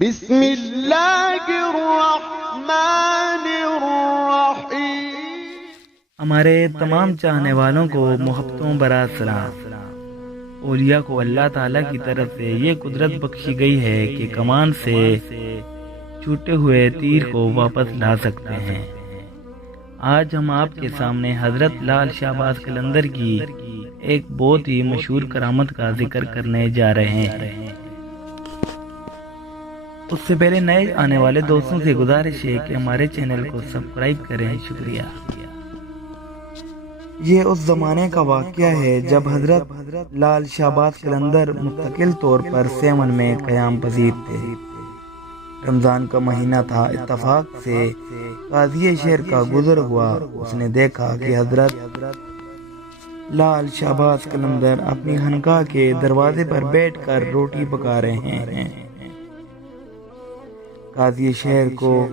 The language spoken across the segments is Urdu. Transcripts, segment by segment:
بسم اللہ الرحمن الرحیم۔ ہمارے تمام چاہنے والوں کو محبتوں برا سلام۔ اولیاء کو اللہ تعالیٰ کی طرف سے یہ قدرت بخشی گئی ہے کہ کمان سے چھوٹے ہوئے تیر کو واپس لا سکتے ہیں۔ آج ہم آپ کے سامنے حضرت لال شہباز قلندر کی ایک بہت ہی مشہور کرامت کا ذکر کرنے جا رہے ہیں۔ اس سے پہلے نئے آنے والے دوستوں سے گزارش ہے کہ ہمارے چینل کو سبسکرائب کریں۔ شکریہ۔ یہ اس زمانے کا واقعہ ہے جب حضرت لال شہباز قلندر مستقل طور پر سیون میں قیام پذیر تھے۔ رمضان کا مہینہ تھا۔ اتفاق سے قاضی شہر کا گزر ہوا۔ اس نے دیکھا کہ حضرت لال شہباز قلندر اپنی خانقاہ کے دروازے پر بیٹھ کر روٹی پکا رہے ہیں۔ قاضی شہر کو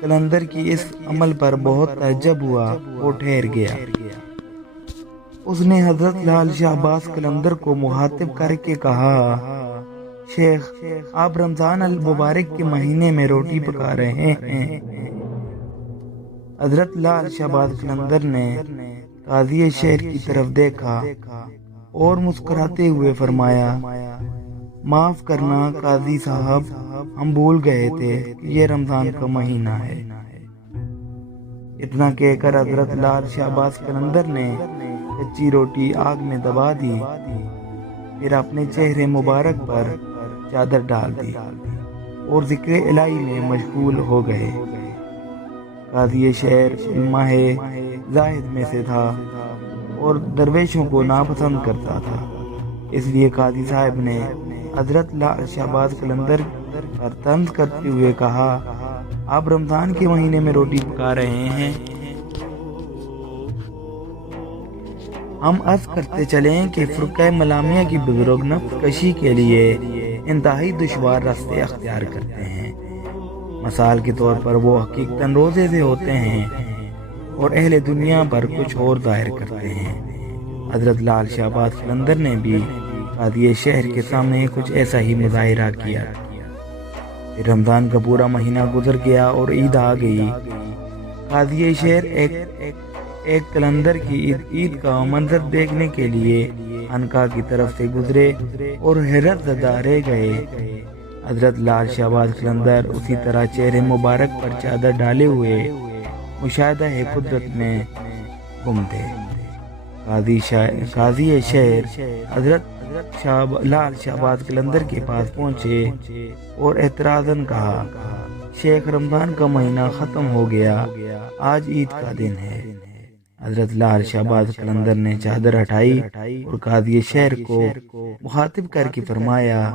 قلندر کی اس عمل پر بہت تعجب ہوا۔ وہ ٹھہر گیا۔ اس نے حضرت لال شہباز قلندر کو مخاطب کر کے کہا، شیخ، آپ رمضان المبارک کے مہینے میں روٹی پکا رہے ہیں۔ حضرت لال شہباز قلندر نے قاضی شہر کی طرف دیکھا اور مسکراتے ہوئے فرمایا، معاف کرنا قاضی صاحب، ہم بھول گئے تھے کہ یہ رمضان کا مہینہ ہے۔ اتنا کہہ کر حضرت لال شہباز قلندر نے کچی روٹی آگ میں دبا دی، پھر اپنے چہرے مبارک پر چادر ڈال دی اور ذکر الہی میں مشغول ہو گئے۔ قاضی شہر علماء زاہد میں سے تھا اور درویشوں کو ناپسند کرتا تھا، اس لیے قاضی صاحب نے حضرت لال شہباز قلندر پر طنز کرتے ہوئے کہا، آپ رمضان کے مہینے میں روٹی پکا رہے ہیں۔ ہم عرض کرتے چلیں کہ فرقہ ملامیہ کی بزرگ نفس کشی کے لیے انتہائی دشوار راستے اختیار کرتے ہیں۔ مثال کے طور پر وہ حقیقتاً روزے سے ہوتے ہیں اور اہل دنیا پر کچھ اور ظاہر کرتے ہیں۔ حضرت لال شہباز قلندر نے بھی قاضی شہر کے سامنے کچھ ایسا ہی مظاہرہ کیا۔ پھر رمضان کا پورا مہینہ گزر گیا اور عید آ گئی۔ قاضی شہر ایک قلندر کی عید کا منظر دیکھنے کے لیے خانقاہ کی طرف سے گزرے اور حیرت زدہ رہ گئے۔ حضرت لال شہباز قلندر اسی طرح چہرے مبارک پر چادر ڈالے ہوئے مشاہدہ قدرت میں گم تھے۔ قاضی شہر حضرت لال شہباز قلندر کے پاس پہنچے اور اعتراضاً کہا، شیخ، رمضان کا مہینہ ختم ہو گیا، آج عید کا دن ہے۔ حضرت لال شہباز قلندر نے چادر ہٹائی اور قاضی شہر کو مخاطب کر کے فرمایا،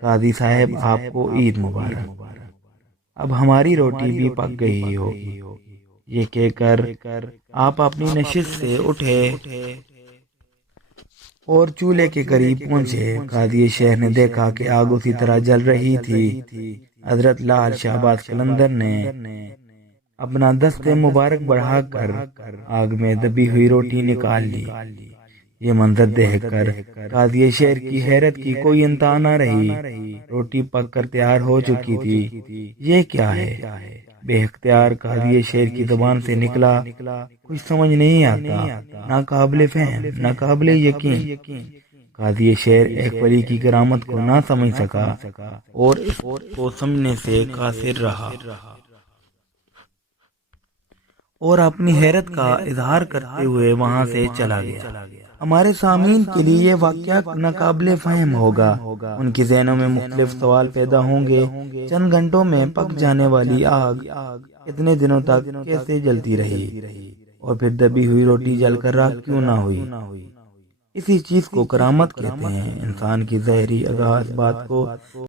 قاضی صاحب، آپ کو عید مبارک، اب ہماری روٹی بھی پک گئی ہوگی۔ یہ کہہ کر آپ اپنی نشست سے اٹھے اور چولہے کے قریب پہنچے۔ قاضی شہر نے دیکھا کہ آگ اسی طرح جل رہی تھی۔ حضرت لال شہباز قلندر نے اپنا دست مبارک بڑھا کر آگ میں دبی ہوئی روٹی نکال لی۔ یہ منظر دیکھ کر قاضی شہر کی حیرت کی کوئی انتہا نہ رہی۔ روٹی پک کر تیار ہو چکی تھی۔ یہ کیا ہے؟ بے اختیار قاضی شہر کی زبان سے نکلا، کچھ سمجھ نہیں آتا، نہ قابل فہم، نہ قابل یقین۔ قاضی شہر ایک ولی کی کرامت کو نہ سمجھ سکا اور اس کو سمجھنے سے قاصر رہا اور اپنی حیرت کا اظہار کرتے ہوئے وہاں سے چلا گیا۔ ہمارے سامعین کے لیے یہ واقعہ ناقابل فہم ہوگا۔ ان کے ذہنوں میں مختلف سوال پیدا ہوں گے۔ چند گھنٹوں میں پک جانے والی آگ اتنے دنوں تک کیسے جلتی رہی؟ اور پھر دبی ہوئی روٹی جل کر راکھ کیوں نہ ہوئی؟ اسی چیز کو کرامت کہتے ہیں۔ انسان کی ظاہری اعضاء اس بات کو